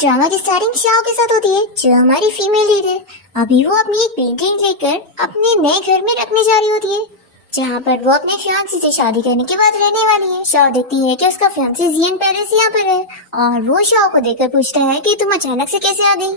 Drama की starting Shao के साथ होती है, जो हमारी फीमेल लीड है। अभी वो अपनी एक पेंटिंग लेकर अपने नए घर में रखने जा रही होती है, जहाँ पर वो अपने फियांसी से शादी करने के बाद रहने वाली है। शाओ देखती है कि उसका फियांसी जियन पहले से यहाँ पर है, और वो शाओ को देखकर पूछता है कि तुम अचानक से कैसे आ गई।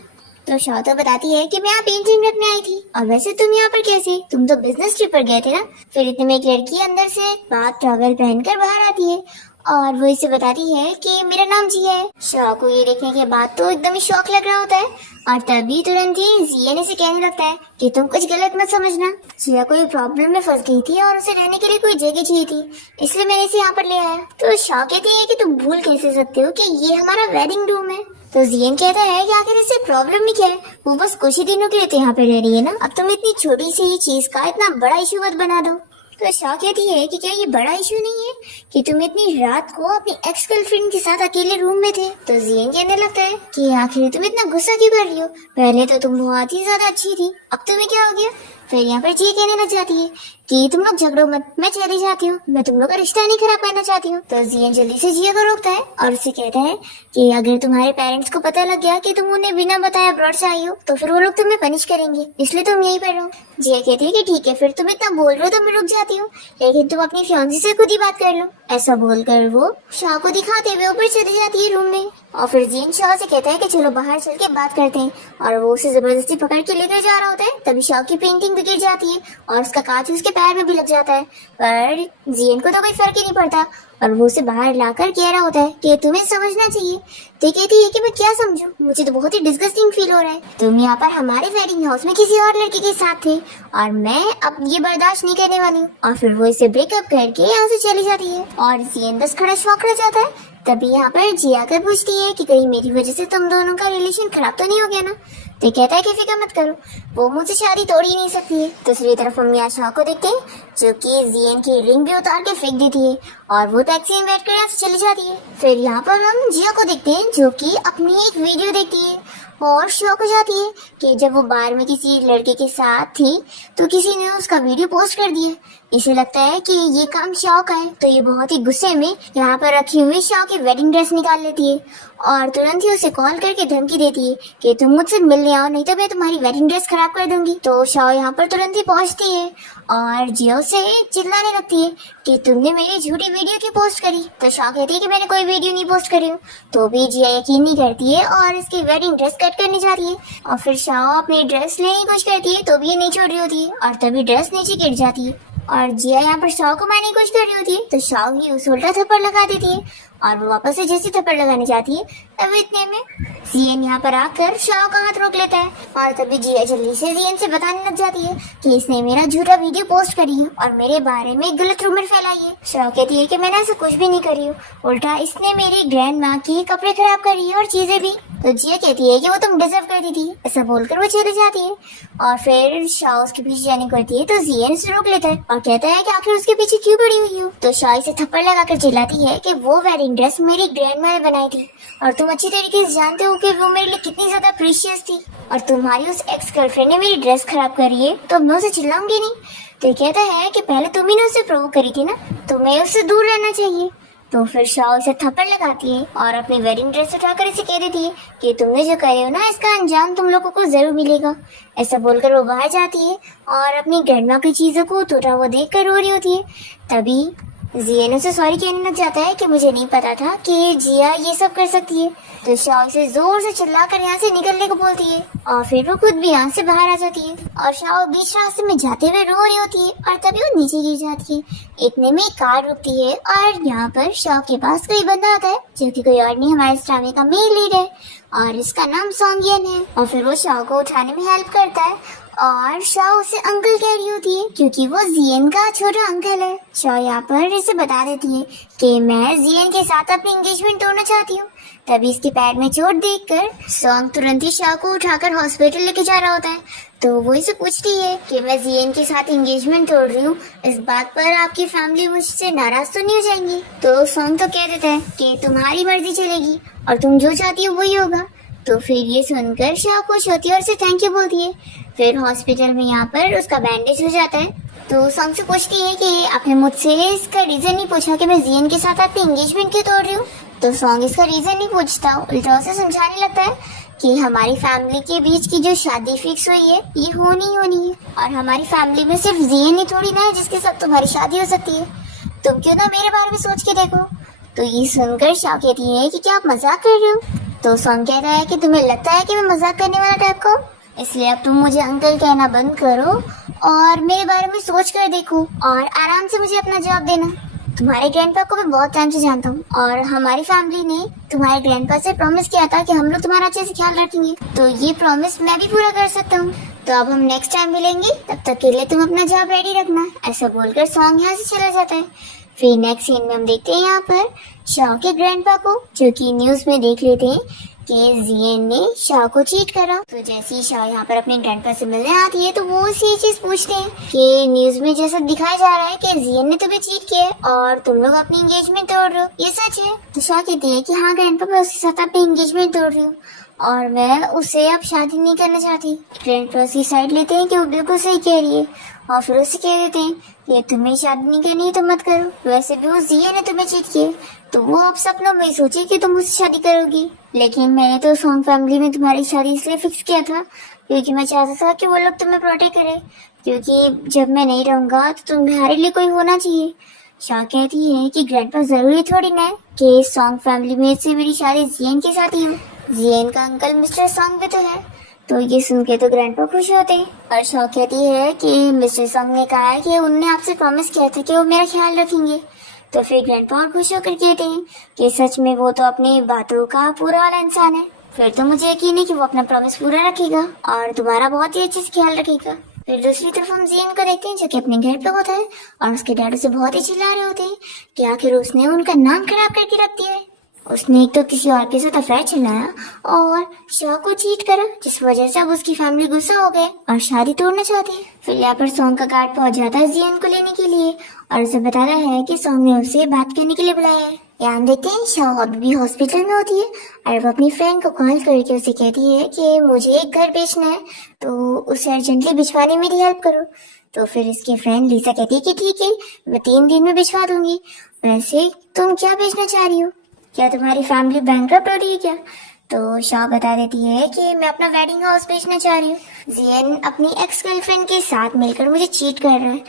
तो शाओ तो बताती है कि मैं यहाँ पेंटिंग रखने आई थी, और वैसे तुम यहाँ पर कैसे? तुम तो बिजनेस ट्रिप पर गए थे ना। फिर इतने में एक लड़की अंदर से बात टॉवेल पहनकर बाहर आती है, और वो इसे बताती है कि मेरा नाम जिया है। शाओ को ये देखने के बाद तो एकदम ही शौक लग रहा होता है, और तभी तुरंत ही जिया इसे कहने लगता है कि तुम कुछ गलत मत समझना। जिया कोई प्रॉब्लम में फंस गई थी और उसे रहने के लिए कोई जगह चाहिए थी, इसलिए मैंने इसे यहाँ पर ले आया। तो शाओ कहती है कि तुम भूल कैसे सकते हो कि ये हमारा वेडिंग रूम है। तो जियन कहता है कि आखिर इससे प्रॉब्लम ही क्या है, वो बस कुछ ही दिनों के लिए तो यहाँ पे रह रही है ना। अब तुम इतनी छोटी सी ही चीज का इतना बड़ा इशू मत बना दो। तो शाओ कहती है कि क्या ये बड़ा इशू नहीं है कि तुम इतनी रात को अपनी एक्स गर्लफ्रेंड के साथ अकेले रूम में थे। तो जियन कहने लगता है कि आखिर तुम इतना गुस्सा क्यों कर रही हो, पहले तो तुम बहुत ही ज्यादा अच्छी थी, अब तुम्हें क्या हो गया। फिर यहाँ पर जी कहने लग जाती है कि तुम लोग झगड़ो मत, मैं चली जाती हूँ, मैं तुम लोग का रिश्ता नहीं खराब करना चाहती हूँ। तो जियन जल्दी से जिया को रोकता है और उसे कहता है कि अगर तुम्हारे पेरेंट्स को पता लग गया कि तुम उन्हें बिना बताए अब्रॉड से आई हो, तो फिर वो लोग तुम्हें पनिश करेंगे, इसलिए तुम यहीं पर रहो। जिया कहती है कि ठीक है, फिर तुम इतना बोल रहे हो तो मैं रुक जाती हूँ, लेकिन तुम अपनी फियांसी से खुद ही बात कर लो। ऐसा बोलकर वो शाओ को दिखाते हुए ऊपर चली जाती है रूम में, और फिर जियन शाओ से कहता है कि चलो बाहर चल के बात करते हैं, और वो उसे जबरदस्ती पकड़ के लेकर जा रहा होता है। तभी शाओ की पेंटिंग बिगड़ जाती है और उसका कांच उसके पैर में भी लग जाता है, पर जियन को तो कोई फर्क ही नहीं पड़ता, और वो उसे बाहर लाकर कह रहा होता है कि तुम्हें समझना चाहिए। तो कहती है कि मैं क्या समझूं, मुझे तो बहुत ही डिस्गस्टिंग फील हो रहा है। तुम यहाँ पर हमारे वेडिंग हाउस में किसी और लड़के के साथ थे, और मैं अब ये बर्दाश्त नहीं करने वाली हूँ। और फिर वो इसे ब्रेकअप करके यहाँ से चली जाती है, और जियन बस खड़ा शौक रह जाता है। तभी यहाँ पर जिया कर पूछती है कि कहीं मेरी वजह से तुम दोनों का रिलेशन खराब तो नहीं हो गया ना। तो कहता है कि फिक्र मत करो, वो मुझसे शादी तोड़ ही नहीं सकती है। दूसरी तरफ हम यहाँ शाओ को देखते हैं, जो कि जियन की रिंग भी उतार के फेंक देती है, और वो टैक्सी में बैठ कर यहाँ से चली जाती है। फिर यहाँ पर हम जिया को देखते हैं, जो कि अपनी एक वीडियो देखती है और शॉक हो जाती है कि जब वो बार में किसी लड़के के साथ थी तो किसी ने उसका वीडियो पोस्ट कर दिया। इसे लगता है कि ये काम शाओ का है, तो ये बहुत ही गुस्से में यहाँ पर रखी हुई शाओ की वेडिंग ड्रेस निकाल लेती है, और तुरंत ही उसे कॉल करके धमकी देती है कि तुम मुझसे मिलने आओ, नहीं तो मैं तुम्हारी वेडिंग ड्रेस खराब कर दूंगी। तो शाओ यहाँ पर तुरंत ही पहुँचती है और जिया से चिल्लाने लगती है कि तुमने मेरी झूठी वीडियो क्यों पोस्ट करी। तो शाओ कहती है कि मैंने कोई वीडियो नहीं पोस्ट करी हूँ। तो भी जिया यकीन नहीं करती है और इसकी वेडिंग ड्रेस कट करने जाती है, और फिर शाओ अपनी ड्रेस लेने की कोशिश करती है, तो भी ये नहीं छोड़ रही होती है, और तभी ड्रेस नीचे गिर जाती है, और जिया यहाँ पर शाओ को मारने की कोशिश कर रही होती है। तो शाओ ही उसे उल्टा थप्पड़ लगा देती है, और वो वापस से जैसे थप्पड़ लगाने जाती है, तब इतने में जियन यहाँ पर आकर शाओ का हाथ रोक लेता है, और तभी जिया जल्दी से जियन से बताने लग जाती है कि इसने मेरा झूठा वीडियो पोस्ट करी है और मेरे बारे में गलत रूमर फैलाई है। शाओ कहती है कि मैंने ऐसा कुछ भी नहीं करी हूँ, उल्टा इसने मेरी ग्रैंड माँ के कपड़े खराब करी है और चीजें भी। तो जिया कहती है कि वो तुम डिजर्व करती थी। ऐसा बोलकर वो चली जाती है, और फिर शाओ उसके पीछे जाने करती है, तो जियन उसे रोक लेता है और कहता है कि आखिर उसके पीछे क्यों पड़ी हुई हो। तो शाओ इसे थप्पड़ लगाकर चिल्लाती है कि वो वेडिंग ड्रेस मेरी ग्रैंडमा ने बनाई थी, और तुम अच्छी तरीके से जानते हो कि वो मेरे लिए कितनी ज्यादा प्रीशियस थी, और तुम्हारी उस एक्स गर्लफ्रेंड ने मेरी ड्रेस खराब करी है, तो मैं उसे चिल्लाऊंगी नहीं। तो कहता है कि पहले तुम ही ने उसे प्रोवोक करी थी ना, तो मैं उससे दूर रहना चाहिए। तो फिर शाओ इसे थप्पड़ लगाती है और अपनी वेडिंग ड्रेस उठाकर इसे कह देती है कि तुमने जो करे हो ना, इसका अंजाम तुम लोगों को जरूर मिलेगा। ऐसा बोलकर वो बाहर जाती है और अपनी ग्रैंडमा की चीजों को टूटा हुआ देखकर रो रही होती है। तभी जियन उसे सॉरी कहने लग जाता है कि मुझे नहीं पता था कि जिया ये सब कर सकती है। तो शाओ इसे जोर से चिल्लाकर यहाँ से निकलने को बोलती है, और फिर वो खुद भी यहाँ से बाहर आ जाती है, और शाओ बीच रास्ते में जाते हुए रो रही होती है, और तभी वो नीचे गिर जाती है। इतने में एक कार रुकती है, और यहाँ पर शाओ के पास कोई बंदा आता है, जो कि कोई और नहीं हमारे इस ड्रामे का मेन लीड है, और इसका नाम सोंगियन है। और फिर वो शाओ को उठाने में हेल्प करता है, और शाओ उसे अंकल कह रही होती है क्योंकि वो जियन का छोटा अंकल है। शाओ यहाँ पर इसे बता देती है कि मैं जियन के साथ अपनी एंगेजमेंट तोड़ना चाहती हूँ। तभी इसके पैर में चोट देखकर सोंग तुरंत ही शाओ को उठाकर हॉस्पिटल लेके जा रहा होता है। तो वो इसे पूछती है कि मैं जियन के साथ एंगेजमेंट तोड़ रही हूँ, इस बात पर आपकी फैमिली मुझसे नाराज तो नहीं हो जाएंगी। तो सोंग तो कह देता है कि तुम्हारी मर्जी चलेगी और तुम जो चाहती हो वही होगा। तो फिर ये सुनकर शाओ खुश होती है और उसे थैंक यू बोलती है। फिर हॉस्पिटल में यहाँ पर उसका बैंडेज हो जाता है। तो सोंग से पूछती है कि आपने मुझसे इसका रीजन नहीं पूछा कि मैं जियन के साथ आपकी एंगेजमेंट क्यों तोड़ रही हूँ। तो सॉन्ग इसका रीजन नहीं पूछता, उल्टा उसे समझाने लगता है कि हमारी फैमिली के बीच की जो शादी फिक्स हुई है ये होनी ही होनी है, और हमारी फैमिली में सिर्फ जियन ही थोड़ी ना है जिसके साथ तुम्हारी शादी हो सकती है। तुम क्यों ना मेरे बारे में सोच के देखो। तो ये सुनकर शाह कहती है कि क्या आप मजाक कर रहे हो। तो सॉन्ग कहता है कि तुम्हें लगता है कि मैं मजाक करने वाला टाइप का हूँ, इसलिए अब तुम मुझे अंकल कहना बंद करो और मेरे बारे में सोच कर देखो और आराम से मुझे अपना जवाब देना। तुम्हारे ग्रैंडपा को मैं बहुत टाइम से जानता हूँ और हमारी फैमिली ने तुम्हारे ग्रैंडपा से प्रॉमिस किया था कि हम लोग तुम्हारा अच्छे से ख्याल रखेंगे, तो ये प्रॉमिस मैं भी पूरा कर सकता हूँ। तो अब हम नेक्स्ट टाइम मिलेंगे, तब तक के लिए तुम अपना जवाब रेडी रखना। ऐसा बोलकर सॉन्ग यहाँ से चला जाता है। फिर नेक्स्ट सीन में हम देखते हैं यहाँ पर शाह के ग्रैंडपा को, जो कि न्यूज में देख लेते हैं कि जियन ने शाह को चीट करा। तो जैसे ही शाह यहाँ पर अपने ग्रैंडपा से मिलने आती है तो वो उसे ये चीज पूछते हैं कि न्यूज में जैसा दिखाया जा रहा है कि जियन ने तुम्हें चीट किया है और तुम लोग अपनी एंगेजमेंट तोड़ रहे हो, ये सच है। तो शाह कहती है कि हाँ ग्रैंडपा, मैं उसके साथ अपनी एंगेजमेंट तोड़ रही हूँ और मैं उससे अब शादी नहीं करना चाहती। ग्रैंडपा उसकी साइड लेते हैं कि वो बिल्कुल सही कह रही है और फिर उसे कह देते हैं कि तुम्हें शादी नहीं करनी है तो मत करो, वैसे भी वो जियन ने तुम्हें चीट किया, तो वो अब सपनों में सोचे कि तुम उससे शादी करोगी। लेकिन मैंने तो सॉन्ग फैमिली में तुम्हारी शादी इसलिए फिक्स किया था क्योंकि मैं चाहता था कि वो लोग तुम्हें प्रोटेक्ट करे, क्योंकि जब मैं नहीं रहूंगा तो तुम्हारे लिए कोई होना चाहिए। शाह कहती है कि ग्रैंडपा जरूरी थोड़ी ना है कि सॉन्ग फैमिली में से मेरी शादी जियन के साथ ही हो, जियन का अंकल मिस्टर सॉन्ग भी तो है। तो ये सुन के तो ग्रैंडपा खुश होते हैं और शाह कहती है कि मिस्टर सॉन्ग ने कहा है कि उन्होंने आपसे प्रॉमिस किया था कि वो मेरा ख्याल रखेंगे। तो फिर ग्रैंडपा और खुश होकर कहते हैं कि सच में वो तो अपनी बातों का पूरा वाला इंसान है, फिर तो मुझे यकीन है कि वो अपना प्रॉमिस पूरा रखेगा और तुम्हारा बहुत ही अच्छे से ख्याल रखेगा। फिर दूसरी तरफ हम जियन को देखते हैं जो कि अपने घर पे होता है और उसके डैड उसे बहुत ही चिल्ला रहे होते हैं कि आखिर उसने उनका नाम खराब करके रख दिया है। उसने एक तो किसी और के साथ अफेयर चलाया और शाह को चीट करा, जिस वजह से अब उसकी फैमिली गुस्सा हो गए और शादी तोड़ना चाहते हैं। फिर यहाँ पर सॉन्ग का गार्ड पहुंच जाता है जियन को लेने के लिए और उसे बताता है कि सॉन्ग ने उसे बात करने के लिए बुलाया है। यहाँ देखते हैं शाह अभी भी हॉस्पिटल में होती है और वो अपनी फ्रेंड को कॉल करके उसे कहती है कि मुझे एक घर बेचना है तो उसे अर्जेंटली भिजवाने में मेरी हेल्प करो। तो फिर इसकी फ्रेंड लीसा कहती है कि ठीक है, मैं 3 दिन में भिजवा दूंगी। वैसे तुम क्या बेचना चाह रही हो, क्या तुम्हारी फैमिली बैंकरप्ट हो रही है क्या? तो शाह बता देती है कि मैं अपना वेडिंग हाउस बेचना चाह रही हूँ। जियन अपनी एक्स गर्लफ्रेंड के साथ मिलकर मुझे चीट कर रहा है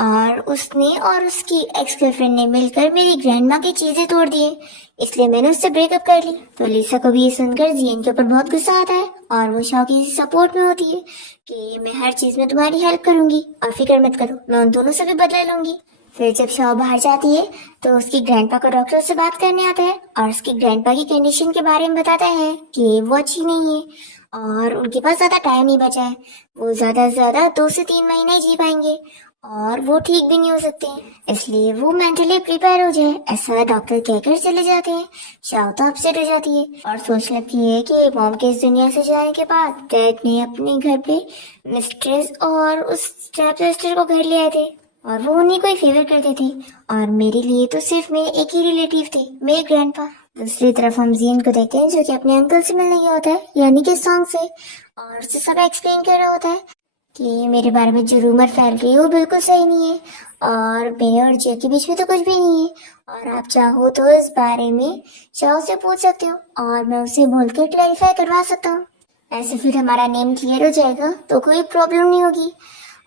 और उसने और उसकी एक्स गर्लफ्रेंड ने मिलकर मेरी ग्रैंडमा की चीजें तोड़ दी है, इसलिए मैंने उससे ब्रेकअप कर ली। तो लिसा को भी ये सुनकर जियन के ऊपर बहुत गुस्सा आता है और वो शाह की सपोर्ट में होती है कि मैं हर चीज में तुम्हारी हेल्प करूंगी और फिक्र मत करो, मैं उन दोनों से भी बदला लूंगी। फिर जब शाह बाहर जाती है तो उसकी ग्रैंडपा को डॉक्टर से बात करने आता है और उसकी ग्रैंडपा की कंडीशन के बारे में बताता है कि वो अच्छी नहीं है और उनके पास ज्यादा टाइम नहीं बचा है, वो ज्यादा से ज्यादा 2 से 3 महीने जी पाएंगे और वो ठीक भी नहीं हो सकते, इसलिए वो मेंटली प्रिपेयर हो जाए, ऐसा डॉक्टर कहकर चले जाते हैं। शाह तो अपसेट हो जाती है और सोच लगती है कि मॉम के इस दुनिया से जाने के बाद डैड ने अपने घर पे मिस्ट्रेस और उस स्टेप सिस्टर को घर ले आए थे और वो उन्हीं को ही फेवर करते थे और मेरे लिए तो सिर्फ मेरे एक ही रिलेटिव थे, मेरे ग्रैंडपा। दूसरी तरफ हम जियन को देखते हैं जो कि अपने अंकल से मिलने गया होता है, यानी कि सॉन्ग से, और उसे सब एक्सप्लेन कर रहा होता है कि मेरे बारे में जो रूमर फैल रही है वो बिल्कुल सही नहीं है और मेरे और जिया के बीच में तो कुछ भी नहीं है और आप चाहो तो इस बारे में शाह से पूछ सकते हो और मैं उसे बोलकर क्लैरिफाई करवा सकता हूँ, ऐसे फिर हमारा नेम क्लियर हो जाएगा तो कोई प्रॉब्लम नहीं होगी।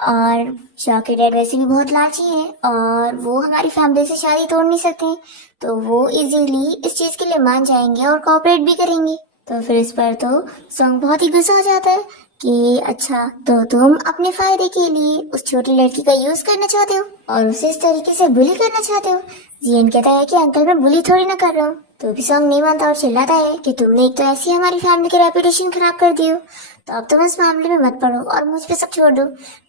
और शाह के डैड वैसे भी बहुत लालची है और वो हमारी फैमिली से शादी तोड़ नहीं सकते, तो वो इजीली इस चीज के लिए मान जाएंगे और कोऑपरेट भी करेंगे। तो फिर इस पर तो सॉन्ग बहुत ही गुस्सा हो जाता है कि अच्छा तो तुम अपने फायदे के लिए उस छोटी लड़की का यूज करना चाहते हो और उसे इस तरीके से बुली करना चाहते हो। जियन कहता है कि अंकल मैं बुली थोड़ी ना कर रहा हूँ, तो भी सॉन्ग नहीं मानता और चिल्लाता है कि तुमने एक तो ऐसी हमारी फैमिली की रेपुटेशन खराब कर दी हो, तो अब तुम इस मामले में मत पड़ो और मुझ पे सब छोड़ दो,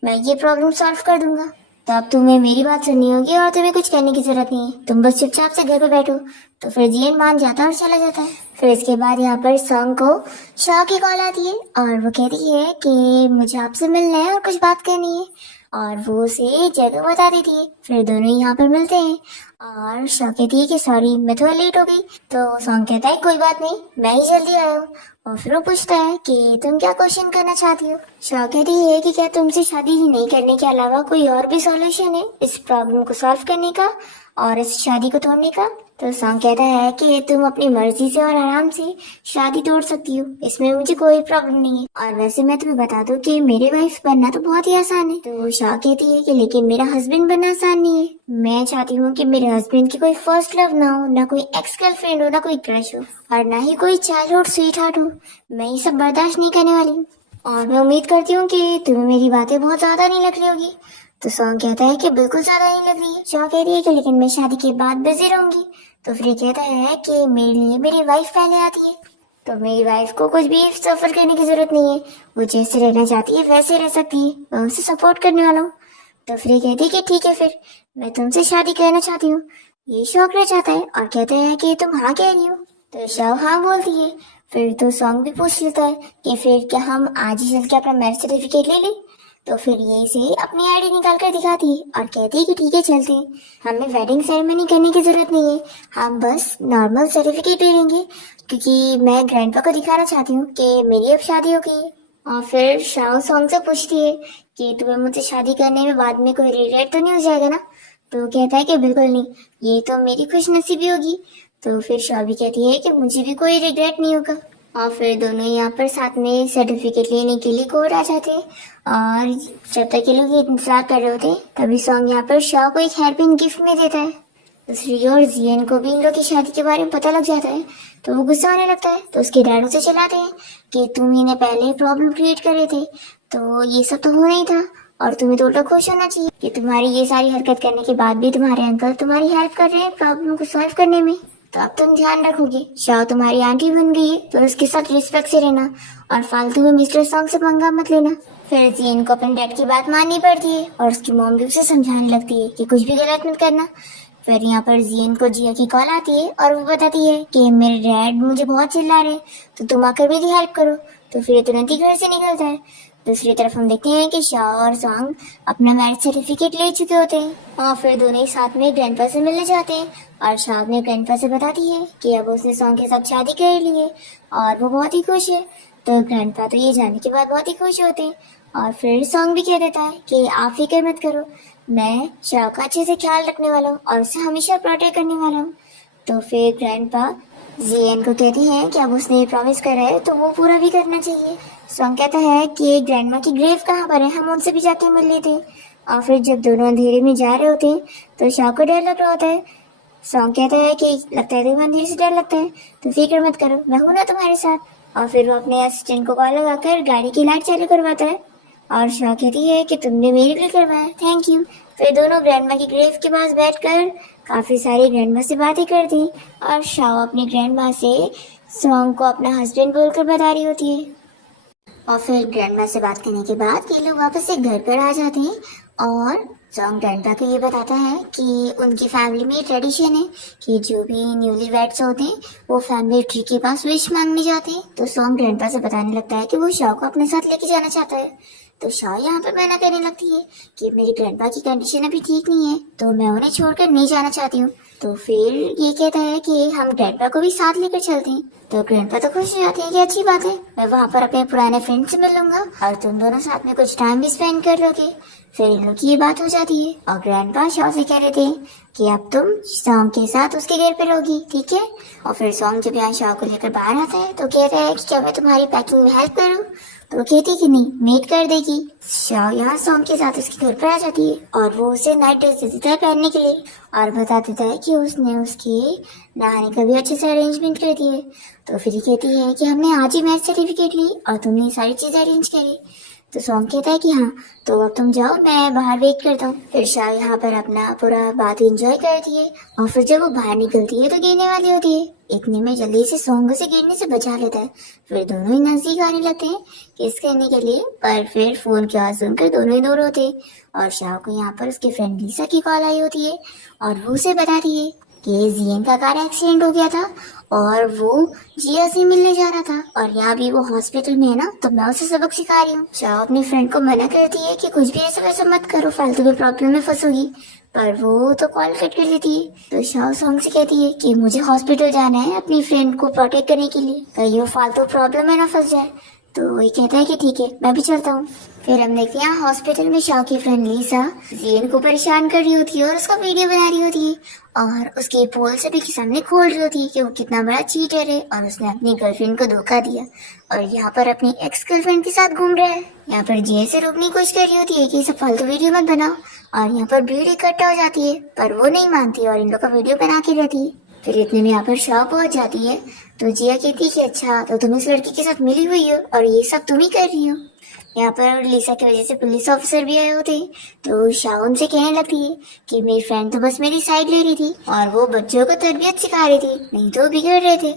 मैं ये प्रॉब्लम सॉल्व कर दूंगा। तो अब तुम्हें मेरी बात सुननी होगी और तुम्हें कुछ करने की जरूरत नहीं है, तुम बस चुपचाप से घर पे बैठो। तो फिर जियन मान जाता है और चला जाता है। फिर इसके बाद यहाँ पर सॉन्ग को शाह की कॉल आती है और वो कहती है कि मुझे आपसे मिलना है और कुछ बात करनी है और वो उसे जगह बता देती है। फिर दोनों यहाँ पर मिलते हैं और शाह कहती है कि सॉरी मैं थोड़ा लेट हो गई। तो सॉन्ग कहता है कोई बात नहीं, मैं ही जल्दी आया हूँ। और फिर वो पूछता है कि तुम क्या क्वेश्चन करना चाहती हो। शाह कहती है कि क्या तुमसे शादी ही नहीं करने के अलावा कोई और भी सॉल्यूशन है इस प्रॉब्लम को सॉल्व करने का और इस शादी को तोड़ने का। तो सॉन्ग कहता है कि तुम अपनी मर्जी से और आराम से शादी तोड़ सकती हो, इसमें मुझे कोई प्रॉब्लम नहीं है। और वैसे मैं तुम्हें बता दूं कि मेरी वाइफ बनना तो बहुत ही आसान है। तो शाह कहती है कि लेकिन मेरा हस्बैंड बनना आसान नहीं है। मैं चाहती हूँ कि मेरे हस्बैंड की कोई फर्स्ट लव ना हो, ना कोई एक्स गर्लफ्रेंड हो, ना कोई क्रश हो, और ना ही कोई चाइल्डहुड स्वीट हार्ट हो। मैं ये सब बर्दाश्त नहीं करने वाली हूँ, और मैं उम्मीद करती हूँ कि तुम्हें मेरी बातें बहुत ज्यादा नहीं लग रही होगी। तो सॉन्ग कहता है कि बिल्कुल ज्यादा नहीं लग रही है। शाह कह रही है कि लेकिन मैं शादी के बाद बिजी रहूंगी। तो फिर ये कहता है कि मेरे लिए मेरी वाइफ पहले आती है। तो मेरी वाइफ को कुछ भी सफर करने की जरूरत नहीं है, वो जैसे रहना चाहती है वैसे रह सकती है, मैं उसे सपोर्ट करने वाला हूँ। तो फिर ये कहती है कि ठीक है, फिर मैं तुमसे शादी करना चाहती हूँ। ये शौक चाहता है और कहते हैं कि तुम हाँ कह रही हो। तो शाह हाँ बोलती है। फिर तो सॉन्ग भी पूछ लेता है कि फिर क्या हम आज ही चल के अपना मैरिज सर्टिफिकेट ले लें। तो फिर ये से अपनी आईडी निकाल कर दिखाती है और कहती है कि ठीक है चलते हैं, हमें वेडिंग सेरेमनी करने की जरूरत नहीं है, हम बस नॉर्मल सर्टिफिकेट ले लेंगे, क्योंकि मैं ग्रैंडपा को दिखाना चाहती हूँ कि मेरी अब शादी हो गई है। और फिर शाह सॉन्ग से पूछती है कि तुम्हें मुझसे शादी करने में बाद में कोई रिग्रेट तो नहीं हो जाएगा ना। तो कहता है कि बिल्कुल नहीं, ये तो मेरी खुशनसीबी होगी। तो फिर शाह भी कहती है कि मुझे भी कोई रिग्रेट नहीं होगा। और फिर दोनों यहाँ पर साथ में सर्टिफिकेट लेने के लिए कोर्ट आ जाते हैं। और जब तक ये लोग इंतजार कर रहे होते हैं, तभी सॉन्ग यहाँ पर शाह को एक हेयरपिन गिफ्ट में देता है। दूसरी ओर जियन को भी इन लोग की शादी के बारे में पता लग जाता है, तो वो गुस्सा होने लगता है। तो उसके डैड उसे चिल्लाते हैं कि तुम ही ने पहले प्रॉब्लम क्रिएट कर रहे थे, तो ये सब तो होना ही था, और तुम्हें तो उल्टा खुश होना चाहिए कि तुम्हारी ये सारी हरकत करने के बाद भी तुम्हारे अंकल तुम्हारी हेल्प कर रहे हैं प्रॉब्लम को सॉल्व करने में। तो अब तुम ध्यान रखोगे, शाह तुम्हारी आंटी बन गई है, तो उसके साथ रिस्पेक्ट से रहना और फालतू में मिस्टर सॉन्ग से पंगा मत लेना। फिर जियन को अपने डैड की बात माननी पड़ती है और उसकी मॉम भी उसे समझाने लगती है कि कुछ भी गलत मत करना। फिर यहाँ पर जियन को जिया की कॉल आती है और वो बताती है कि मेरे डैड मुझे बहुत चिल्ला रहे हैं, तो तुम आकर मेरी हेल्प करो। तो फिर तुरंत ही घर से निकलता है। दूसरी तरफ हम देखते हैं कि शाह और सॉन्ग अपना मैरिज सर्टिफिकेट ले चुके होते हैं और फिर दोनों ही साथ में ग्रैंडपा से मिलने जाते हैं। और शाह अपने ग्रैंडपा से बताती है कि अब उसने सॉन्ग के साथ शादी कर ली है और वो बहुत ही खुश है। तो ग्रैंडपा तो ये जानने के बाद बहुत ही खुश होते हैं। और फिर सॉन्ग भी कह देता है कि आप फिक्र मत करो, मैं शाह का अच्छे से ख्याल रखने वाला हूँ और उसे हमेशा प्रोटेक्ट करने वाला हूँ। तो फिर ग्रैंडपा जियन को कहती है कि अब उसने प्रॉमिस करा है तो वो पूरा भी करना चाहिए। सॉन्ग कहता है कि ग्रैंडमा की ग्रेव कहाँ पर है, हम उनसे भी जाके मिल लेते हैं। और फिर जब दोनों अंधेरे में जा रहे होते हैं तो शाह को डर लग रहा होता है। सॉन्ग कहता है कि लगता है तुम्हें अंधेरे से डर लगता है, तो फिक्र मत करो, मैं हूं ना तुम्हारे साथ। और फिर वो अपने असिस्टेंट को कॉल लगाकर गाड़ी की लाइट चालू करवाता है और शाह कहती है कि तुमने मेरे लिए करवाया, थैंक यू। फिर दोनों ग्रैंडमा की ग्रेव के पास बैठकर काफी सारी ग्रैंडमा से बातें करती और शाह अपनी ग्रैंडमा से सॉन्ग को अपना हस्बैंड बोलकर बता रही होती है। और फिर ग्रैंडमा से बात करने के बाद ये लोग वापस से घर पर आ जाते हैं और सॉन्ग ग्रैंडपा को ये बताता है कि उनकी फैमिली में ट्रेडिशन है कि जो भी न्यूली वेड्स होते हैं वो फैमिली ट्री के पास विश मांगने जाते हैं। तो सॉन्ग ग्रैंडपा से बताने लगता है कि वो शाह को अपने साथ लेके जाना चाहता है। तो शाह यहाँ पर मना करने लगती है कि मेरी ग्रैंडपा की कंडीशन अभी ठीक नहीं है, तो मैं उन्हें छोड़कर नहीं जाना चाहती हूँ। तो फिर ये कहता है कि हम ग्रैंडपा को भी साथ लेकर चलते हैं। तो ग्रैंडपा तो खुश हो जाते हैं कि अच्छी बात है, मैं वहाँ पर अपने पुराने फ्रेंड से मिल लूंगा और तुम दोनों साथ में कुछ टाइम भी स्पेंड कर लोगे। फिर इन लोग की ये बात हो जाती है और ग्रैंडपा शाह से कह रहे थे कि अब तुम सॉन्ग के साथ उसके घर पे रहोगी, ठीक है। और फिर सॉन्ग जब यहाँ शाह को लेकर बाहर आता है तो कहता है कि क्या मैं तुम्हारी पैकिंग में हेल्प करूँ। तो वो कहती कि नहीं, मेड कर देगी। शाह यहाँ सॉन्ग के साथ उसके घर पर आ जाती है और वो उसे नाइट ड्रेस दे देता है पहनने के लिए और बता देता है कि उसने उसके नहाने का भी अच्छे से अरेंजमेंट कर दिया है। तो फिर ये कहती है कि हमने आज ही मैरिज सर्टिफिकेट ली और तुमने सारी चीजें अरेंज करी। तो सॉन्ग कहता है कि हाँ, तो अब तुम जाओ, मैं बाहर वेट करता हूँ। फिर शाह यहाँ पर अपना पूरा बात एंजॉय करती है और फिर जब वो बाहर निकलती है तो गिरने वाली होती है। इतने में जल्दी से सॉन्ग से गिरने से बचा लेता है। फिर दोनों ही नजदीक आने लगते हैं किस करने के लिए, पर फिर फोन की आवाज सुनकर दोनों ही दूर होते हैं। और शाह को यहाँ पर उसके फ्रेंड लीसा की कॉल आई होती है और वो उसे बताती है कि जियन का कार एक्सीडेंट हो गया था और वो जिया से मिलने जा रहा था और यहाँ भी वो हॉस्पिटल में है ना, तो मैं उसे सबक सिखा रही हूँ। शाह अपनी फ्रेंड को मना करती है कि कुछ भी ऐसा वैसा मत करो, फालतू में प्रॉब्लम में फंसोगी, पर वो तो कॉल कट कर लेती है। तो शाह सॉन्ग से कहती है कि मुझे हॉस्पिटल जाना है अपनी फ्रेंड को प्रोटेक्ट करने के लिए, कहीं वो फालतू प्रॉब्लम में ना फंस जाए। तो ये कहता है कि ठीक है मैं भी चलता हूँ। फिर हम देखते हैं हॉस्पिटल में शाह की फ्रेंड लीसा जियन को परेशान कर रही होती है और उसका वीडियो बना रही होती है और उसके पोल सभी के सामने खोल रही होती है कि वो कितना बड़ा चीटर है और उसने अपनी गर्लफ्रेंड को धोखा दिया और यहाँ पर अपनी एक्स गर्लफ्रेंड के साथ घूम रहा है। यहाँ पर जियन से रोकने की कोशिश कर रही होती है कि सब फालतू वीडियो मत बनाओ और यहाँ पर भीड़ इकट्ठा हो जाती है पर वो नहीं मानती और इन लोग का वीडियो बना के रहती है। फिर इतने में यहाँ पर शाह पहुंच जाती है तो जिया कहती है कि अच्छा तो तुम इस लड़की के साथ मिली हुई हो और ये सब तुम ही कर रही हो। यहाँ पर लीसा की वजह से पुलिस ऑफिसर भी आए होते तो शाह उनसे कहने लगती है कि मेरी फ्रेंड तो बस मेरी साइड ले रही थी और वो बच्चों को तरबियत सिखा रही थी, नहीं तो बिगड़ रहे थे।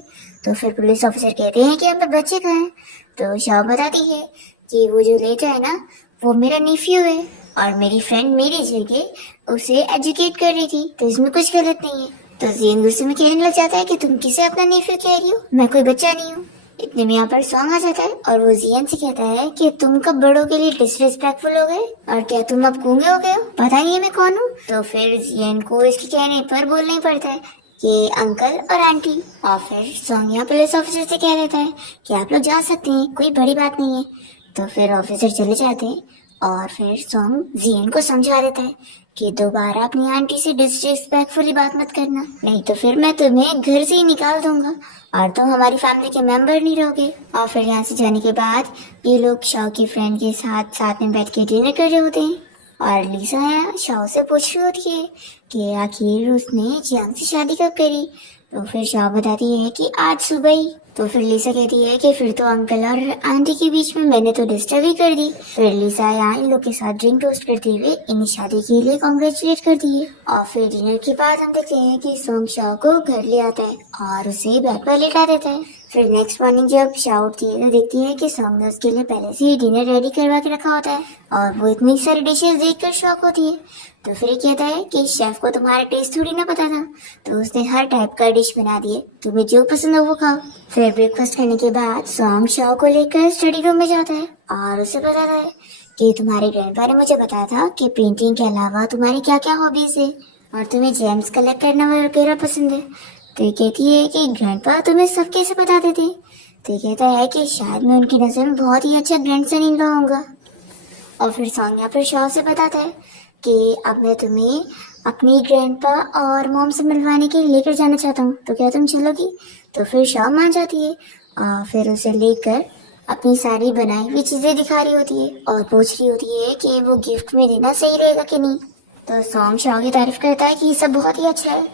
तो फिर पुलिस ऑफिसर कहते हैं कि हम पर बच्चे कहाँ हैं। तो शाह बताती है कि वो जो लेटर है ना वो मेरा नेफ्यू है और मेरी फ्रेंड मेरी जगह उसे एजुकेट कर रही थी तो इसमें कुछ गलत नहीं है। तो जियन गुस्से में कहने लग जाता है कि तुम किसे अपना नेफ्यू कह रही हो, मैं कोई बच्चा नहीं हूँ। इतने में यहाँ पर सॉन्ग आ जाता है और वो जियन से कहता है कि तुम कब बड़ों के लिए डिसरिस्पेक्टफुल हो गए और क्या तुम अब गूंगे हो गए हो, पता नहीं है मैं कौन हूँ। तो फिर जियन को इसके कहने पर बोलना ही पड़ता है कि अंकल और आंटी। और फिर सॉन्ग यहाँ पुलिस ऑफिसर से कह देता है कि आप लोग जा सकते हैं, कोई बड़ी बात नहीं है। तो फिर ऑफिसर चले जाते हैं और फिर सॉन्ग जियन को समझा देता है कि दोबारा अपनी आंटी से डिसरिस्पेक्टफुली बात मत करना, नहीं तो फिर मैं तुम्हें घर से ही निकाल दूंगा और तुम हमारी फैमिली के मेंबर नहीं रहोगे। और फिर यहाँ से जाने के बाद ये लोग शाह की फ्रेंड के साथ साथ में बैठ के डिनर कर रहे होते हैं और लीसा शाह से पूछ रही होती है कि आखिर उसने जियांग से शादी कब करी। तो फिर शाह बताती है कि आज सुबह ही। तो फिर लीसा कहती है कि फिर तो अंकल और आंटी के बीच में मैंने तो डिस्टर्ब ही कर दी। फिर लीसा यहाँ इन लोग के साथ ड्रिंक टोस्ट करते हुए इन्हें शादी के लिए कॉन्ग्रेचुलेट करती है। और फिर डिनर के बाद हम देखते हैं कि सॉन्ग शाह को घर ले आता है और उसे बेड पर लेटा देता है। फिर नेक्स्ट मॉर्निंग जब शाह उठती है तो देखती है कि सॉन्ग ने उसके लिए पहले से ही डिनर रेडी करवा के रखा होता है और वो इतनी सारी डिशेस देखकर शॉक होती है। तो फिर कहता है कि शेफ को तुम्हारा टेस्ट थोड़ी ना पता था, तो उसने हर टाइप का डिश बना दिए, तुम्हें जो पसंद हो वो खाओ। फिर ब्रेकफास्ट करने के बाद सॉन्ग शाह को लेकर स्टडी रूम में जाता है और उसे बताता है कि तुम्हारे ग्रैंडपा ने मुझे बताया था कि पेंटिंग के अलावा तुम्हारी क्या क्या हॉबीज है और तुम्हें जेम्स कलेक्ट करना वगैरह पसंद है। तो ये कहती है कि ग्रैंडपा तुम्हें सब कैसे बता देते। तो ये कहता है कि शायद मैं उनकी नजर में बहुत ही अच्छा ग्रैंडसन इन लॉ होऊंगा। और फिर सॉन्ग यहाँ पर शाह से बताता है कि अब मैं तुम्हें अपनी ग्रैंडपा और मॉम से मिलवाने के लिए लेकर जाना चाहता हूँ, तो क्या तुम चलोगी। तो फिर शाह मान जाती है और फिर उसे लेकर अपनी सारी बनाई हुई चीजें दिखा रही होती है और पूछ रही होती है कि वो गिफ्ट में देना सही रहेगा कि नहीं। तो सॉन्ग शाह की तारीफ करता है कि ये सब बहुत ही अच्छा है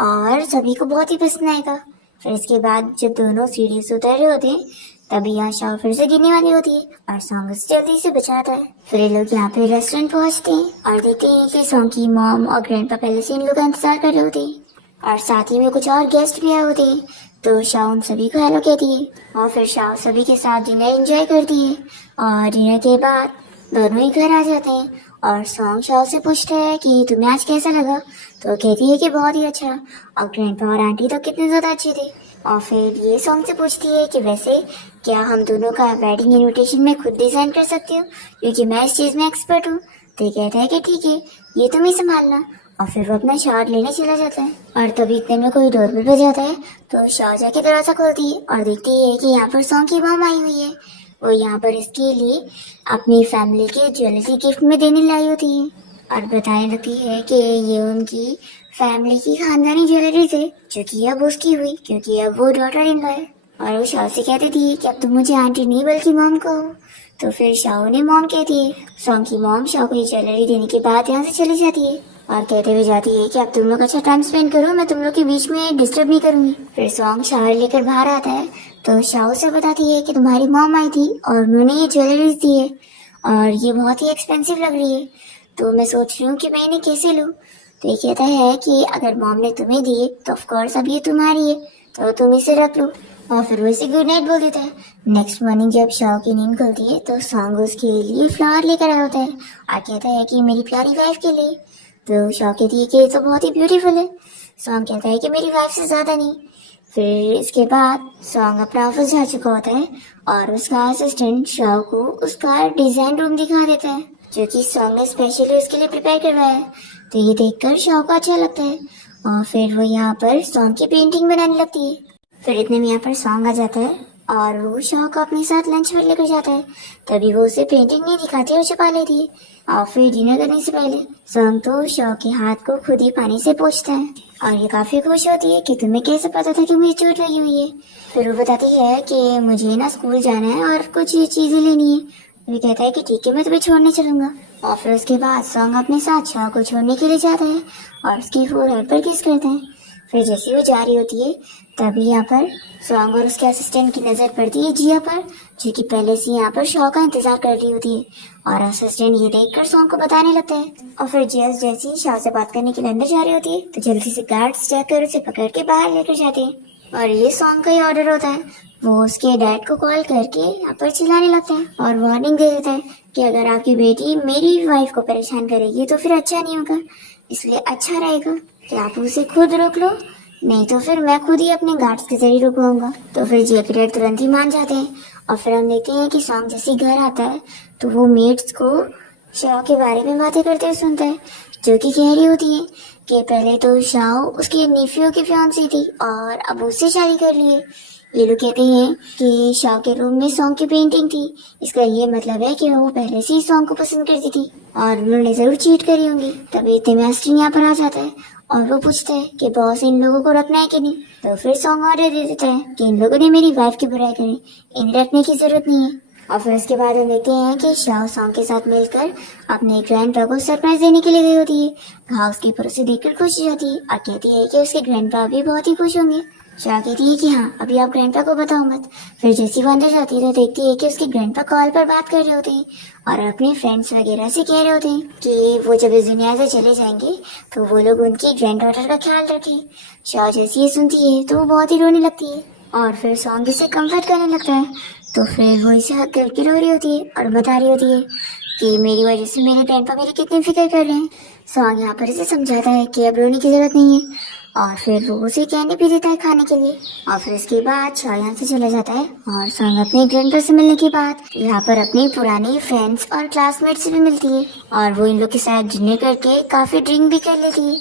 और सभी को बहुत ही पसंद आएगा। फिर इसके बाद जब दोनों सीढ़ी से उतर रहे होते हैं तभी यहाँ शाह फिर से गिरने वाली होती है और सॉन्ग उसे जल्दी से बचाता है। फिर ये लोग यहाँ पे रेस्टोरेंट पहुँचते हैं और देखते हैं कि सॉन्ग की मॉम और ग्रैंडपा पहले से इन लोग का इंतजार कर रहे होते हैं और साथ ही में कुछ और गेस्ट भी आए होते हैं। तो शाह उन सभी को हेलो कहती है और फिर शाह सभी के साथ डिनर एंजॉय करती है और डिनर के बाद दोनों ही घर आ जाते हैं और सॉन्ग शाह से पूछता है कि तुम्हें आज कैसा लगा। तो कहती है कि बहुत ही अच्छा और ग्रैंडपा और आंटी तो कितने ज्यादा अच्छे थे। और फिर ये सॉन्ग से पूछती है कि वैसे क्या हम दोनों का वेडिंग इनविटेशन मैं खुद डिजाइन कर सकती हूँ क्योंकि मैं इस चीज में एक्सपर्ट हूँ। तो ये कहता है कि ठीक है ये तुम ही संभालना और फिर वो अपना शॉट लेने चला जाता है और तभी इतने में कोई डोरबेल बजाता है। तो शाह जाके दरवाजा खोलती है और देखती है कि यहाँ पर सॉन्ग की मॉम आई हुई है। वो यहाँ पर इसके लिए अपनी फैमिली के ज्वेलरी गिफ्ट में देने लाई होती है और बताने लगती है कि ये उनकी फैमिली की खानदानी ज्वेलरी है जो कि अब उसकी हुई क्योंकि अब वो डॉटर इन लॉ है। और वो शाह से कहती थी कि अब तुम मुझे आंटी नहीं बल्कि मॉम कहो। तो फिर शाह ने मॉम कहती है। सॉन्ग की मॉम शाह को ये ज्वेलरी देने के बाद यहाँ से चली जाती है और कहते हुए जाती है कि अब तुम लोग अच्छा टाइम स्पेंड करो, मैं तुम लोग के बीच में डिस्टर्ब नहीं करूंगी। फिर सॉन्ग शावर लेकर बाहर आता है तो शाह से बताती है कि तुम्हारी मॉम आई थी और उन्होंने ये ज्वेलरीज दी है और ये बहुत ही एक्सपेंसिव लग रही है, तो मैं सोच रही हूँ कि मैं इन्हें कैसे लूँ। तो ये कहता है कि अगर मॉम ने तुम्हें दिए तो ऑफ कोर्स अब ये तुम्हारी है, तो तुम इसे रख लो। और फिर वो इसे गुड नाइट बोल देता है। नेक्स्ट मॉर्निंग जब शाह की नींद खुलती है तो सॉन्ग उसके लिए फ्लावर लेकर आया होता है और कहता है कि मेरी प्यारी वाइफ के लिए। तो शाह कहती है कि ये तो बहुत ही ब्यूटीफुल है। सॉन्ग कहता है कि मेरी वाइफ से ज्यादा नहीं। फिर इसके बाद सॉन्ग अपना ऑफिस जा चुका होता है और उसका असिस्टेंट शाह को उसका डिजाइन रूम दिखा देता है जो कि सॉन्ग ने स्पेशली उसके लिए प्रिपेयर करवाया है। तो ये देखकर शाह को अच्छा लगता है और फिर वो यहाँ पर सॉन्ग की पेंटिंग बनाने लगती है। फिर इतने में यहाँ पर सॉन्ग आ जाता है और वो शॉ को अपने साथ लंच पर लेकर जाता है। तभी वो उसे पेंटिंग नहीं दिखाती और छुपा लेती है। और फिर डिनर करने से पहले सॉन्ग तो शॉ के हाथ को खुद ही पानी से पोंछता है और ये काफी खुश होती है कि तुम्हें कैसे पता था कि मुझे चोट लगी हुई है। फिर वो बताती है कि मुझे ना स्कूल जाना है और कुछ चीजें लेनी है। वो कहता है कि ठीक है, मैं तुम्हें छोड़ने चलूंगा। और फिर उसके बाद सॉन्ग अपने साथ शॉ को छोड़ने के लिए जाता है और उसकी फोरहेड पर किस करता है। फिर जैसे वो जा रही होती है तभी यहाँ पर सॉन्ग और उसके असिस्टेंट की नजर पड़ती है जिया पर, जो कि पहले से यहाँ पर शॉ का इंतजार कर रही होती है। और असिस्टेंट ये देखकर सॉन्ग को बताने लगता है। और फिर जिया जैसे ही शॉ से बात करने के लिए अंदर जा रही होती है तो जल्दी से गार्ड्स जाकर उसे पकड़ के बाहर लेकर जाते हैं। और ये सॉन्ग का ही ऑर्डर होता है। वो उसके डैड को कॉल करके यहाँ पर चिल्लाने लगता है और वार्निंग दे देता है कि अगर आपकी बेटी मेरी वाइफ को परेशान करेगी तो फिर अच्छा नहीं होगा, इसलिए अच्छा रहेगा कि आप उसे खुद रोक लो, नहीं तो फिर मैं खुद ही अपने गार्ड्स के जरिए रुकवाऊंगा। तो फिर जे के डैड तुरंत ही मान जाते हैं। और फिर हम देखते हैं कि सॉन्ग जैसे घर आता है तो वो मेट्स को शॉ के बारे में बातें करते हुए सुनता है, जो कि कह रही होती है कि पहले तो शॉ उसके नेफ्यू की फियांसी थी और अब उससे शादी कर ली है। ये लोग कहते हैं कि शॉ के रूम में सॉन्ग की पेंटिंग थी, इसका ये मतलब है कि वो पहले से ही सॉन्ग को पसंद करती थी और उन्होंने जरूर चीट करी होंगी। तभी इतने मास्टर यहाँ पर आ जाता है और वो पूछता है कि बॉस इन लोगों को रखना है कि नहीं। तो फिर सॉन्ग ऑर्डर दे देता है कि इन लोगों ने मेरी वाइफ की बुराई करी, इन्हें रखने की जरूरत नहीं है। और फिर उसके बाद हम देखते हैं कि शॉ सॉन्ग के साथ मिलकर अपने ग्रैंडपा को सरप्राइज देने के लिए गई होती है। घास के ऊपर उसे देखकर खुश हो जाती है और कहती है कि उसके ग्रैंडपा भी बहुत ही खुश होंगे। शॉ कहती है कि हाँ, अभी आप ग्रैंडपा को बताओ मत। फिर जैसी वो अंदर जाती है तो देखती है कि उसके ग्रैंडपा कॉल पर बात कर रहे होते हैं और अपने फ्रेंड्स वगैरह से कह रहे होते हैं कि वो जब इस दुनिया से चले जाएंगे तो वो लोग उनकी ग्रैंड डॉटर का ख्याल रखें। शॉ जैसी ये सुनती है तो वो बहुत ही रोने लगती है और फिर सॉन्ग इसे कम्फर्ट करने लगता है। तो फिर वो इसे हक करके रो रही होती है और बता रही होती है कि मेरी वजह से मेरे ग्रैंडपा मेरी कितनी फिक्र कर रहे हैं। सॉन्ग यहाँ पर इसे समझाता है कि अब रोने की जरूरत नहीं है और फिर वो उसे कैंडी भी देता है खाने के लिए। और फिर उसके बाद शॉ यहाँ से चला जाता है और सॉन्ग अपने ग्रैंडपा से मिलने के बाद यहाँ पर अपने पुराने फ्रेंड्स और क्लासमेट से भी मिलती है और वो इन लोग के साथ डिनर करके काफी ड्रिंक भी कर लेती है।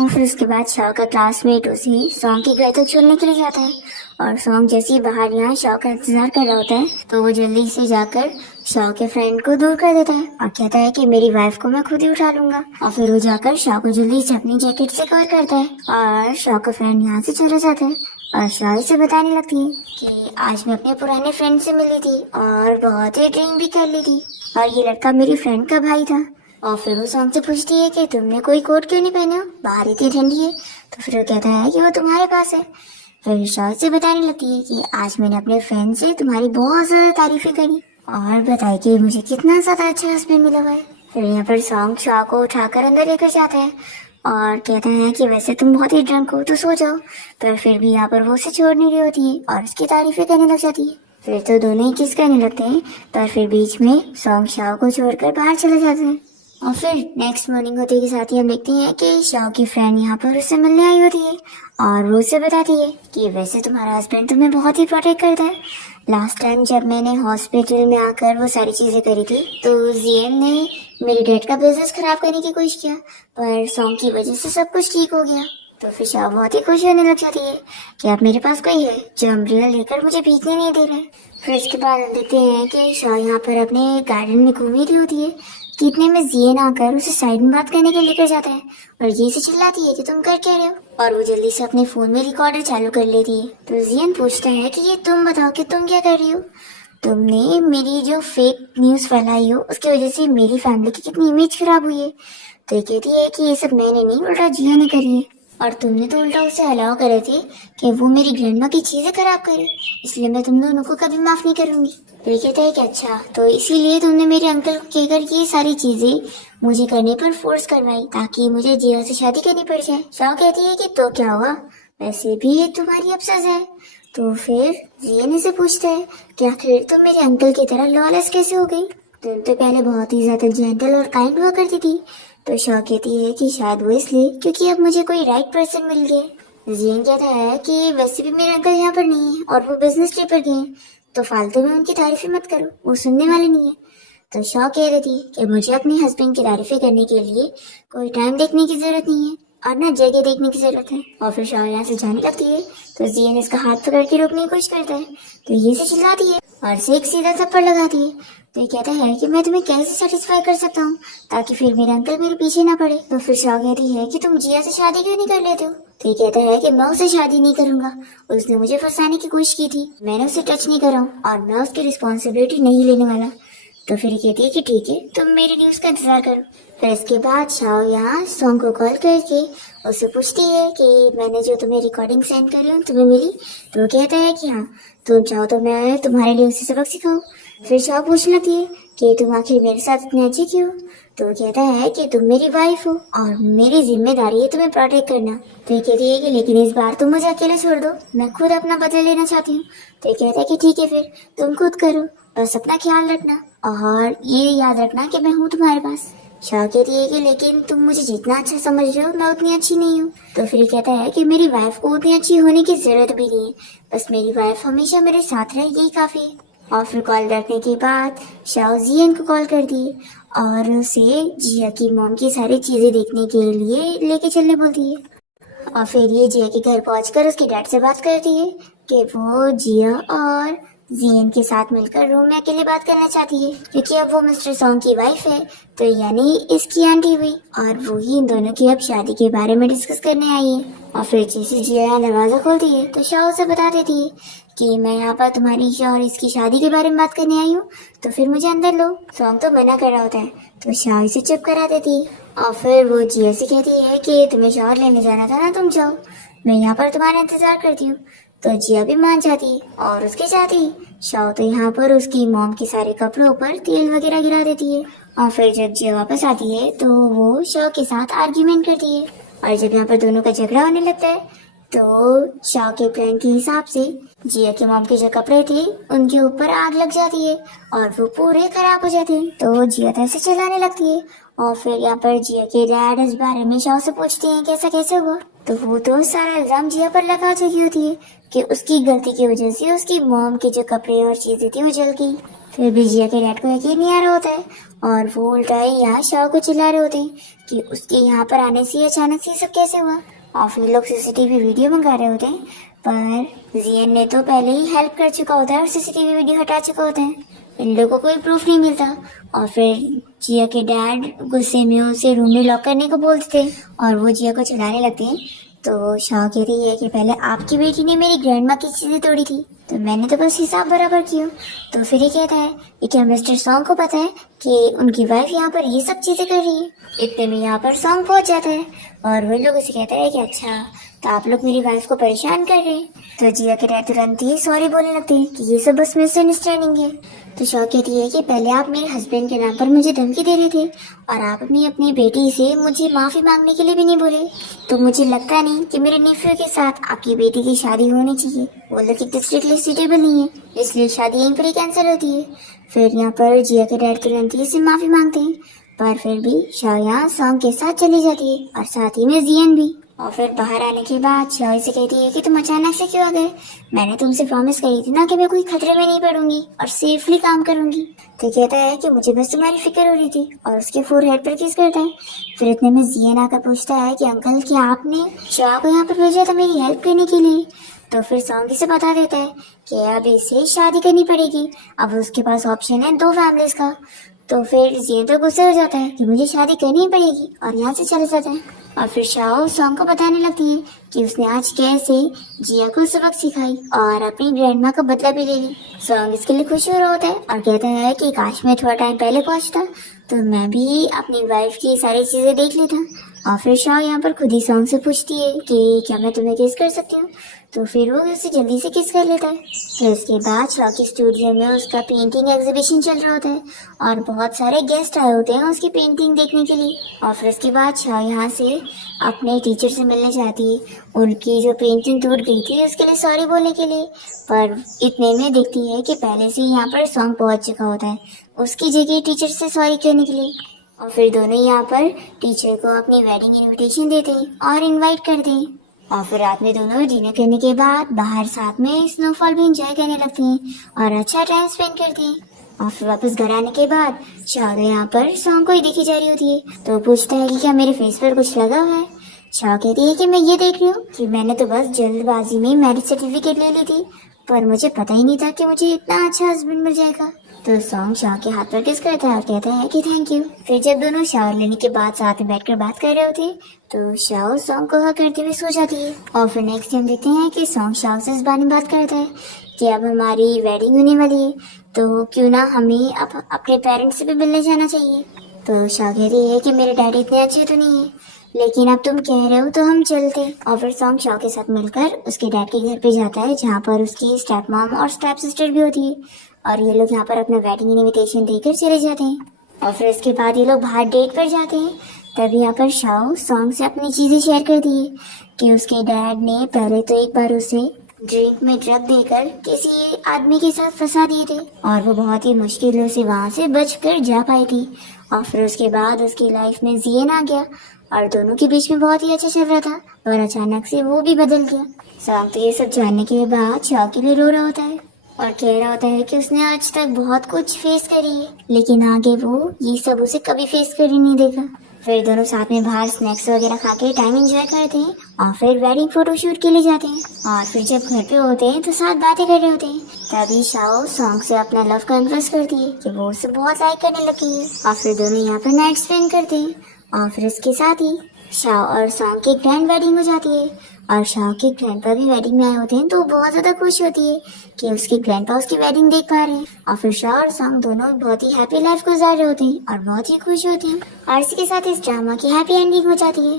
और फिर उसके बाद शॉ का क्लासमेट उसे सॉन्ग के घर तक छोड़ने के लिए जाता है और सॉन्ग जैसे ही बाहर यहाँ शॉ का इंतजार कर रहा होता है तो वो जल्दी से जाकर शॉ के फ्रेंड को दूर कर देता है और कहता है कि मेरी वाइफ को मैं खुद ही उठा लूंगा। और फिर वो जाकर शॉ को जल्दी से अपनी जैकेट से कवर करता है और शॉ का फ्रेंड यहाँ से चला जाता है और शॉ इसे बताने लगती है कि आज मैं अपने पुराने फ्रेंड से मिली थी और बहुत ही ड्रिंक भी कर ली थी और ये लड़का मेरी फ्रेंड का भाई था। और फिर वो सॉन्ग से पूछती है कि तुमने कोई कोट क्यों नहीं पहने हो, बाहर इतनी ठंडी है। तो फिर वो कहता है कि वो तुम्हारे पास है। फिर शॉ से बताने लगती है कि आज मैंने अपने फ्रेंड से तुम्हारी बहुत ज्यादा तारीफें करी और बताई कि मुझे कितना ज्यादा अच्छा हस्बैंड मिला हुआ है। फिर यहाँ पर सॉन्ग शॉ को उठाकर अंदर लेकर जाता है और कहता है कि वैसे तुम बहुत ही ड्रंक हो तो सो जाओ, पर फिर भी यहाँ पर वो उसे छोड़ नहीं रही होती है और उसकी तारीफें करने लग जाती है। फिर तो दोनों ही किस करने लगते हैं, पर फिर बीच में सॉन्ग शॉ को छोड़कर बाहर चले जाते हैं। और फिर नेक्स्ट मॉर्निंग होते के साथ ही हम देखते हैं कि शॉ की फ्रेंड यहाँ पर उससे मिलने आई होती है और वो उसे बताती है कि वैसे तुम्हारा हस्बैंड तुम्हें बहुत ही प्रोटेक्ट करता है। लास्ट टाइम जब मैंने हॉस्पिटल में आकर वो सारी चीजें करी थी तो जियन ने मेरे डैड का बिजनेस खराब करने की कोशिश किया, पर सॉन्ग की वजह से सब कुछ ठीक हो गया। तो फिर शॉ बहुत ही खुश होने लग जाती है कि अब मेरे पास कोई है जो अम्ब्रेला लेकर मुझे भीगने नहीं दे रहा है। फिर इसके बाद हम देखते हैं कि शॉ यहाँ पर अपने गार्डन में घूम रही होती है कि इतने में जियन आकर उसे साइड में बात करने के लिए लेकर जाता है और ये से चिल्लाती है कि तुम कर क्या रहे हो, और वो जल्दी से अपने फोन में रिकॉर्डर चालू कर लेती है। तो जियन पूछता है कि ये तुम बताओ कि तुम क्या कर रही हो, तुमने मेरी जो फेक न्यूज फैलाई हो उसकी वजह से मेरी फैमिली की कितनी इमेज खराब हुई है। तो ये कहती है कि ये सब मैंने नहीं, उल्टा जियन ने करी है और तुमने तो उल्टा उसे अलाउ करे थे कि वो मेरी ग्रैंडमा की चीजें खराब करे, इसलिए मैं तुम दोनों को कभी माफ नहीं करूंगी। तो ये कहता है कि अच्छा, तो इसीलिए तुमने मेरे अंकल को कहकर ये सारी चीजें मुझे करने पर फोर्स करवाई ताकि मुझे जिया से शादी करनी पड़ जाए। शॉ कहती है कि तो क्या हुआ, वैसे भी ये तुम्हारी अफसोस है। तो फिर जियन से पूछता है कि आखिर तुम मेरे अंकल की तरह लॉलेस कैसे हो गई, तुम तो पहले बहुत ही ज्यादा जेंटल और काइंड हुआ करती थी। तो शॉ कहती है कि शायद वो इसलिए क्योंकि अब मुझे कोई राइट पर्सन मिल गया। जियन कहता है कि वैसे भी मेरे अंकल यहाँ पर नहीं है और वो बिजनेस ट्रिप पर गए हैं, तो फालतू में उनकी तारीफें मत करो, वो सुनने वाले नहीं है। तो शॉ कह रही थी कि मुझे अपने हस्बैंड की तारीफें करने के लिए कोई टाइम देखने की जरूरत नहीं है, और ना जगह देखने की जरूरत है। और फिर शाह यहाँ से जाने लगती है तो जियन इसका हाथ पकड़ के रोकने की कोशिश करता है तो ये से चिल्लाती है और इसे एक सीधा थप्पड़ लगाती है। तो ये कहता है कि मैं तुम्हें कैसे सेटिस्फाई कर सकता हूँ ताकि फिर मेरा अंकल मेरे पीछे ना पड़े। तो फिर शाह कहती है कि तुम जिया से शादी क्यों नहीं कर लेते हो। तो ये कहता है कि मैं उससे शादी नहीं करूंगा, उसने मुझे फंसाने की कोशिश की थी, मैंने उसे टच नहीं करा हूँ और मैं उसकी रिस्पॉन्सिबिलिटी नहीं लेने वाला। तो फिर ये कहती है कि ठीक है, तुम मेरी न्यूज का इंतजार करो। फिर इसके बाद शाओ यहाँ सॉन्ग को कॉल करके उससे पूछती है कि मैंने जो तुम्हें रिकॉर्डिंग सेंड करी हूँ तुम्हें मिली। तो वो कहता है कि हाँ, तुम चाहो तो मैं तुम्हारे लिए उसे सबक सिखाऊं। फिर शाओ पूछने लगती है कि तुम आखिर मेरे साथ इतने अच्छे क्यों। तो वो कहता है कि तुम मेरी वाइफ हो और मेरी जिम्मेदारी है तुम्हें प्रोटेक्ट करना। तो ये कहती है कि लेकिन इस बार तुम मुझे अकेले छोड़ दो, मैं खुद अपना बदला लेना चाहती हूँ। तो ये कहता है कि ठीक है, फिर तुम खुद करो, बस अपना ख्याल रखना और ये याद रखना कि मैं हूँ तुम्हारे पास। शाह कहती है कि लेकिन तुम मुझे जितना अच्छा समझ रहे हो मैं उतनी अच्छी नहीं हूँ। तो फिर कहता है कि मेरी वाइफ को उतनी अच्छी होने की जरूरत भी नहीं है, बस मेरी वाइफ हमेशा मेरे साथ रहे यही काफी है। और फिर कॉल रखने के बाद शाह जियन को कॉल कर दी और उसे जिया की मॉम की सारी चीजें देखने के लिए लेके चलने बोलती है। और फिर ये जिया के घर पहुंचकर उसके डैड से बात करती है कि वो जिया और जियन के साथ मिलकर रूम में अकेले बात करना चाहती है क्योंकि अब वो मिस्टर सॉन्ग की वाइफ है, तो यानी इसकी आंटी हुई और वो ही इन दोनों की अब शादी के बारे में डिस्कस करने आई है। और फिर जैसे जिया दरवाजा खोलती है तो शाह उसे बता देती है कि मैं यहाँ पर तुम्हारी और इसकी शादी के बारे में बात करने आई हूँ, तो फिर मुझे अंदर लो। सॉन्ग तो मना कर रहा होता है तो शाह इसे चुप करा देती है। और फिर वो जिया से कहती है कि तुम्हें शॉवर लेने जाना था ना, तुम जाओ, मैं यहाँ पर तुम्हारा इंतजार करती हूँ। तो जिया भी मान जाती है और उसके साथ ही शाह तो यहाँ पर उसकी मॉम के सारे कपड़ों पर तेल वगैरह गिरा देती है। और फिर जब जिया वापस आती है तो वो शाह के साथ आर्ग्यूमेंट करती है और जब यहाँ पर दोनों का झगड़ा होने लगता है तो शाह के प्लान के हिसाब से जिया के मॉम के जो कपड़े थे उनके ऊपर आग लग जाती है और वो पूरे खराब हो जाते हैं। तो जिया तो ऐसे चिल्लाने लगती है और फिर यहाँ पर जिया के डैड इस बारे में शाह से पूछते हैं कि ऐसा कैसे हुआ। तो वो तो सारा इल्जाम जिया पर लगा चुकी होती है कि उसकी गलती की वजह से उसकी मॉम के जो कपड़े और चीजें थी वो जल गई। फिर भी जिया के डैड को यकीन नहीं आ रहा होता है और वो उल्टा ही यहाँ शाह को चिल्ला रहे होते हैं कि उसके यहाँ पर आने से अचानक से सब कैसे हुआ। और फिर लोग सीसीटीवी वीडियो मंगा रहे होते हैं पर जियन ने तो पहले ही हेल्प कर चुका होता है और सीसीटीवी वीडियो हटा चुका होता है, इन लोगों को कोई प्रूफ नहीं मिलता। और फिर जिया के डैड गुस्से में उसे रूम में लॉक करने को बोलते थे और वो जिया को चिढ़ाने लगते हैं। तो शाह कहती है कि पहले आपकी बेटी ने मेरी ग्रैंडमा की चीजें तोड़ी थी तो मैंने तो बस हिसाब बराबर किया। तो फिर ये कहता है कि क्या मिस्टर सॉन्ग को पता है कि उनकी वाइफ यहाँ पर ये सब चीजें कर रही है। इतने में यहाँ पर सॉन्ग पहुंच जाता है और वो लोगों से कहता है कि अच्छा, तो आप लोग मेरी वाइफ को परेशान कर रहे हैं। तो जिया के डैड तुरंत ही सॉरी बोलने लगते हैं कि ये सब बस मिसअंडरस्टैंडिंग है। तो शाह कहती है कि पहले आप मेरे हस्बैंड के नाम पर मुझे धमकी दे रहे थे और आप अपनी बेटी से मुझे माफी मांगने के लिए भी नहीं बोले, तो मुझे लगता नहीं कि मेरे नेफ्यू के साथ आपकी बेटी की शादी होनी चाहिए। वो लोग एक दूसरे के लिए सूटेबल नहीं है, इसलिए शादी यहीं पर ही कैंसिल होती है। फिर यहाँ पर जिया के डैड तुरंत ही इससे माफी मांगते हैं पर फिर भी शाह यहाँ सॉन्ग के साथ चली जाती है और साथ ही में जियन भी। और फिर बाहर आने के बाद शाह से कहती है कि तुम अचानक से क्यों आ गए, मैंने तुमसे प्रॉमिस करी थी ना कि मैं कोई खतरे में नहीं पड़ूंगी और सेफली काम करूंगी। तो कहता है कि मुझे बस तुम्हारी फिक्र हो रही थी और उसके फोरहेड पर किस करता है। फिर इतने में जियन आकर पूछता है कि अंकल, क्या आपने शाह को यहाँ पर भेजा था मेरी हेल्प करने के लिए। तो फिर सॉन्ग से बता देता है कि अब इसे शादी करनी पड़ेगी, अब उसके पास ऑप्शन है 2 फैमिलीज का। तो फिर जियन तो गुस्से हो जाता है कि मुझे शादी करनी ही पड़ेगी और यहाँ से चले जाता है। और फिर शाह सॉन्ग को बताने लगती है कि उसने आज कैसे जिया को सबक सिखाई और अपनी ग्रैंडमा का बदला भी ले ली। सॉन्ग इसके लिए खुश हो रहा होता है और कहता है कि काश मैं थोड़ा टाइम पहले पहुंचता तो मैं भी अपनी वाइफ की सारी चीजें देख लेता। और फिर शाह यहाँ पर खुद ही सॉन्ग से पूछती है कि क्या मैं तुम्हें किस कर सकती हूँ, तो फिर वो उसे जल्दी से किस कर लेता है। फिर उसके बाद शाह के स्टूडियो में उसका पेंटिंग एग्जीबिशन चल रहा होता है और बहुत सारे गेस्ट आए होते हैं उसकी पेंटिंग देखने के लिए। और फिर उसके बाद शाह यहाँ से अपने टीचर से मिलने जाती है, उनकी जो पेंटिंग टूट गई थी उसके लिए सॉरी बोलने के लिए। पर इतने में देखती है कि पहले से यहाँ पर सॉन्ग पहुंच चुका होता है उसकी जगह टीचर से सॉरी कहने के लिए। और फिर दोनों यहाँ पर टीचर को अपनी वेडिंग इनविटेशन देते हैं और इनवाइट करते हैं। और फिर रात में दोनों डिनर करने के बाद बाहर साथ में स्नोफॉल भी एंजॉय करने लगते हैं और अच्छा टाइम स्पेंड करते हैं। और फिर वापस घर आने के बाद शाह यहाँ पर सॉन्ग को ही देखी जा रही होती है तो पूछता है कि क्या मेरे फेस पर कुछ लगा हुआ है। शाह कहती है कि मैं ये देख रही हूँ कि मैंने तो बस जल्दबाजी में मैरिज सर्टिफिकेट ले ली थी, पर मुझे पता ही नहीं था कि मुझे इतना अच्छा हस्बैंड मिल जाएगा। तो सॉन्ग शाह के हाथ पर किस करता है और कहता है कि थैंक यू। फिर जब दोनों शावर लेने के बाद साथ में बैठकर बात कर रहे होते हैं तो शाह सॉन्ग को हक करते हुए सो जाती है। और फिर नेक्स्ट हम देखते हैं कि सॉन्ग शाह से इस बारे में बात करता है कि अब हमारी वेडिंग होने वाली है, तो क्यों ना हमें अब अपने पेरेंट्स से भी मिलने जाना चाहिए। तो शाह कहती है कि मेरे डैडी इतने अच्छे तो नहीं है, लेकिन अब तुम कह रहे हो तो हम चलते। और फिर सॉन्ग शाह के साथ मिलकर उसके डैड के घर पे जाता है, जहाँ पर उसकी स्टेप मॉम और स्टेप सिस्टर भी होती है। और ये लोग यहाँ पर अपना वेडिंग इनविटेशन देकर चले जाते हैं। और फिर इसके बाद ये लोग बाहर डेट पर जाते हैं। तभी यहाँ पर शाह सॉन्ग से अपनी चीजें शेयर करती है कि उसके डैड ने पहले तो एक बार उसे ड्रिंक में ड्रग देकर किसी आदमी के साथ फंसा दिए थे और वो बहुत ही मुश्किलों से वहाँ से बचकर जा पाई थी। और फिर उसके बाद उसकी लाइफ में जियन आ गया और दोनों के बीच में बहुत ही अच्छा चल रहा था और अचानक से वो भी बदल गया। सॉन्ग तो ये सब जानने के बाद शाह के लिए रो रहा होता है और कह रहा होता है कि उसने आज तक बहुत कुछ फेस करी है, लेकिन आगे वो ये सब उसे कभी फेस कर ही नहीं देगा। फिर दोनों साथ में बाहर स्नैक्स वगैरह खा के टाइम एंजॉय करते हैं और फिर वेडिंग फोटोशूट के लिए जाते हैं। और फिर जब घर पे होते हैं तो साथ बातें कर रहे होते हैं। तभी शाओ सॉन्ग से अपना लव कन्फेस करती है कि वो उसे बहुत लाइक करने लगी है। और फिर दोनों यहाँ पर नाइट स्पेंड करते हैं और फिर इसके साथ ही शाह और सॉन्ग की ग्रैंड वेडिंग हो जाती है। और शाह के ग्रैंडपा भी वेडिंग में आए होते हैं तो बहुत ज्यादा खुश होती है कि उसके ग्रैंडपा उसकी वेडिंग देख पा रहे हैं। और फिर शाह और सॉन्ग दोनों बहुत ही हैप्पी लाइफ गुजार रहे होते हैं और बहुत ही खुश होते हैं। और इसी के साथ इस ड्रामा की हैप्पी एंडिंग हो जाती है।